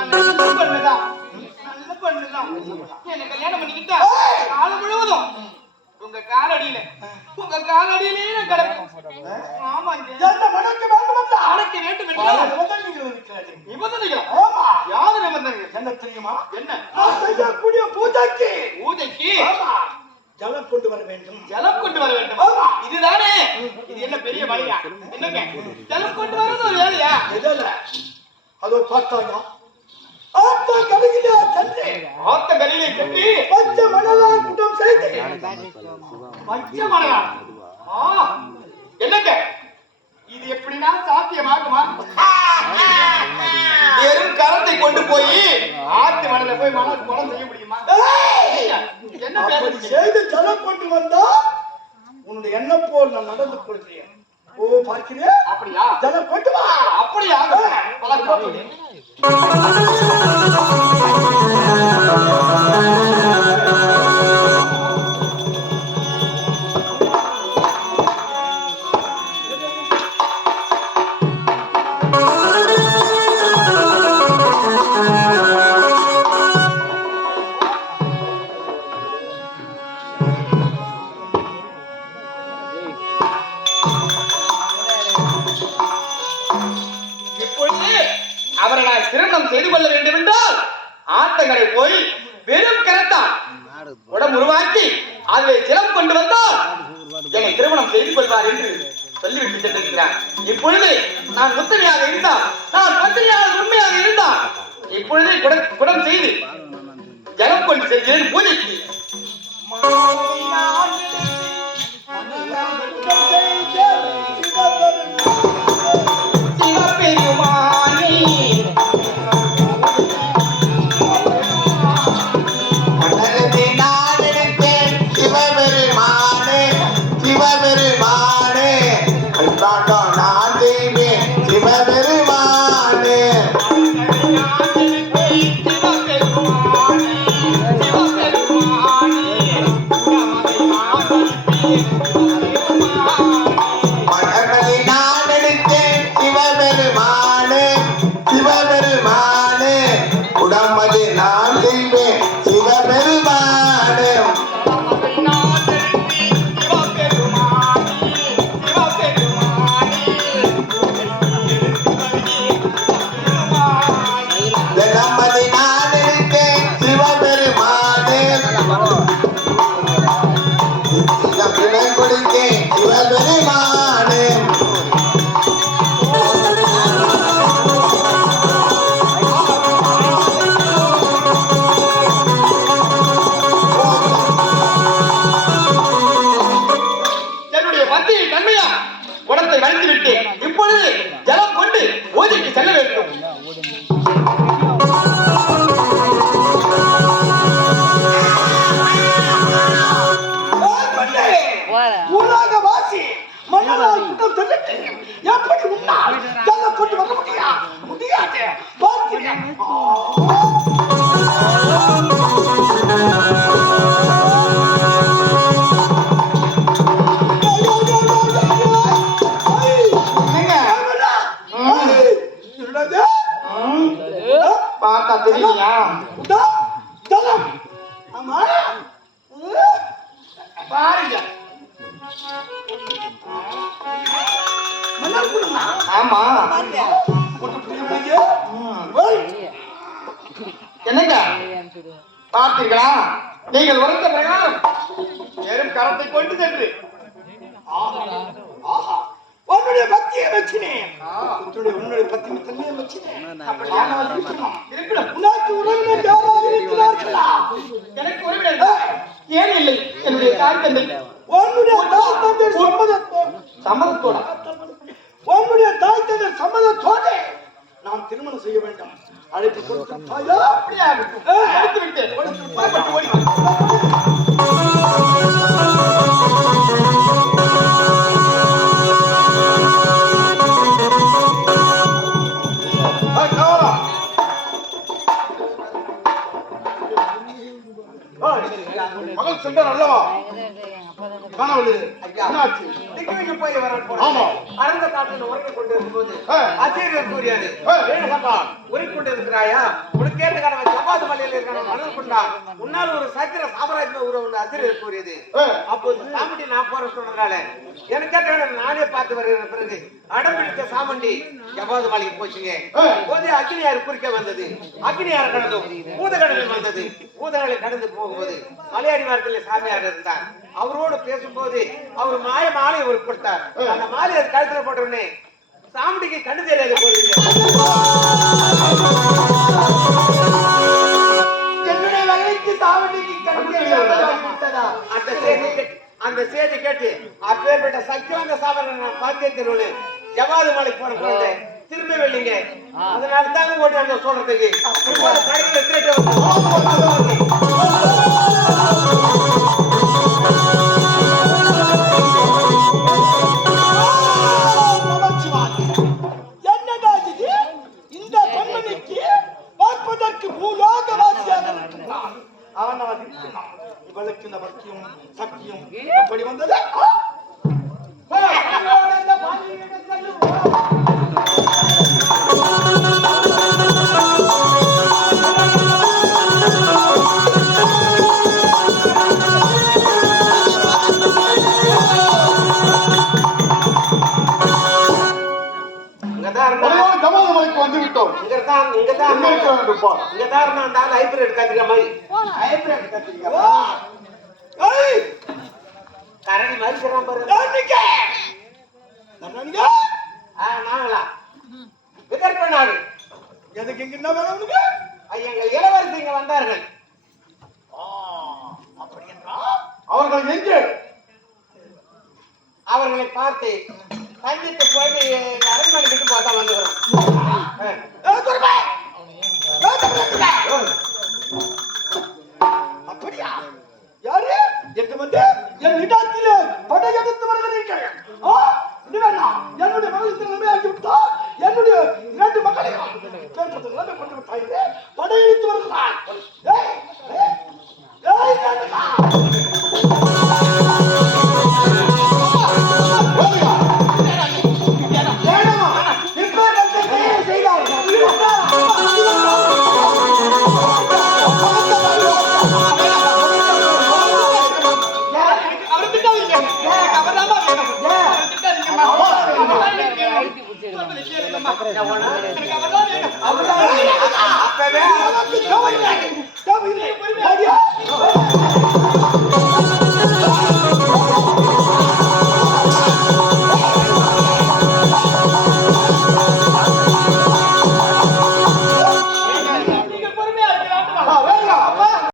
நான் நல்ல பொண்ணுதான். நல்ல பொண்ணுதான். என்ன கல்யாணம் பண்ணிக்கிட்டா முழுவதும். உங்க காலடியில. உங்க காலடியிலே நான் கிடப்பேன். ஆமாங்க என்ன மடக்க அடக்க வேண்டும் நிபந்தனைகள். ஆமா. யாரு நிபந்தனைகள்? என்ன தெரியுமா? என்ன? செய்யக்கூடிய பூஜைக்கு. பூஜைக்கு. ஆமா. ஜலம் கொண்டு வர வேண்டும். ஜலம் கொண்டு வர வேண்டும். ஆமா. இதுதானே? இது என்ன பெரிய வழியா? என்னங்க? ஜலம் கொண்டு வரது ஒரு வேலையா? எதில் அதோ பார்த்தாயா ஆத்தா கரையிலே சென்று ஆத்த கரையிலே கட்டி பச்சை மணலால் குற்றம் செய்து பச்சை மலையா ஆ. என்னங்க இது எப்படின்னா சாத்தியமாகுமா? வெறும் கரத்தை கொண்டு போய் ஆத்து மணல போய் மணல் குளம் செய்ய முடியுமா! என்ன? செய்து கொண்டு வந்தா உன்னுடைய எண்ணம் போல் நான் நடந்து கொள்கிறேன். ஓ பார்க்கிறேன்? அப்படியா? ஜலம் கொண்டு வா. அப்படியா? ஆத்தங்கரை போய் வெறும் கரத்தான். உடம்பு உருவாக்கி அதில் சிலம் கொண்டு வந்தால் என்னை திருமணம் செய்து கொள்வார் என்று சொல்லிவிட்டு சென்றிருக்கிறார். இப்பொழுது நான் முத்தனையாக இருந்தால் நான் பத்திரியாக உண்மையாக இருந்தால் இப்பொழுதே குடம் குடம் செய்து ஜலம் கொண்டு செல்கிறேன் பூஜைக்கு. சிவபெருமானே ஆமா பாருங்க மன்னர் குடுமா ஆமா என்னங்க? பார்த்தீர்களா? நீங்கள் உரைத்த பிரகாரம் வெறும் கரத்தை கொண்டு சென்று. உன்னுடைய பக்தியை வச்சினேன். உன்னுடைய பக்தி தன்மையை வச்சினேன். உனக்கு உறவினர் யாராவது இருக்கிறார்களா? எனக்கு உறவினர் ஏன் இல்லை? என்னுடைய தாய் தந்தை. உன்னுடைய தாய் தந்தை சம்மதத்தோடு சம்மதத்தோட. உன்னுடைய தாய் தந்தை சம்மதத்தோடு நாம் திருமணம் செய்ய வேண்டும். கொடுக்கும் தாயா? அப்படியே? ஓடி மகள் சென்றார் அல்லவா கனவுல ஐயா. திக்கு போய் வர ஆமா. அறந்த காட்டில் உறங்கிக் கொண்டு இருக்கும்போது ஆ. அசீரியர் கூறியது ஆ. கொண்டு இருக்கிறாயா உனக்கு கேட்டு கடவன் ஜப்பாத்து மலையில் இருக்கிற மணல் கொண்டா உன்னால் ஒரு சத்திர சாம்ராஜ்ய உறவு உண்டு அசீரியர் கூறியது. ஆ. அப்போது சாமுண்டி நான் போற சொன்னதால எனக்கு கேட்ட வேணும் நானே பார்த்து வருகிற பிறகு அடம் பிடித்த சாமுண்டி ஜப்பாது மலைக்கு போச்சுங்க. ஆ. போது அக்னியார் குறுக்க வந்தது. அக்னியார் கடந்தோம் பூதகடலில் வந்தது. பூதகளை கடந்து போகும்போது மலையாடி வாரத்தில் சாமியார் இருந்தார். அவரோடு பேசும்போது அவர் மாய மாலை ஒரு கொடுத்தார். அந்த மாலை அது கழுத்துல போட்ட உடனே சாமுடிக்கு கண்ணு தெரியாது போகுது அந்த செய்தி கேட்டு அந்த செய்தி கேட்டு அப்பேற்பட்ட சக்தி வந்த சாவரன் நான் பார்த்தே தெருவில் ஜவாது மலைக்கு போன குழந்தை திரும்ப வெள்ளிங்க அதனால தாங்க ஓட்டு அந்த சொல்றதுக்கு. திருட்டு இருக்கிறான். இவளுக்கு இந்த பக்தியும் சக்தியும் எப்படி வந்தது ஆ? ஆ, அவளோட இந்த இங்கதான் இங்கதான் இங்கதான் இருந்தா ஹைபிரிட் மாதிரி ஹைபிரிட் கத்திரிக்க ஓ! ஏய், கரடி மாதிரி இருக்கிறான் பாரு. யாருங்க? யாருங்க? ஆ, நாங்களா? விதர்ப்ப நாடு? எதுக்கு இங்க என்ன வேணும் உனக்கு? எங்கள் இளவரசி இங்க வந்தார்கள். ஆ, அப்படி என்றால் அவர்கள் எங்கே அவர்களை பார்த்து சந்தித்து போய் அரண்மனை விட்டு பார்த்தா வந்துக்கிறோம் அப்பவே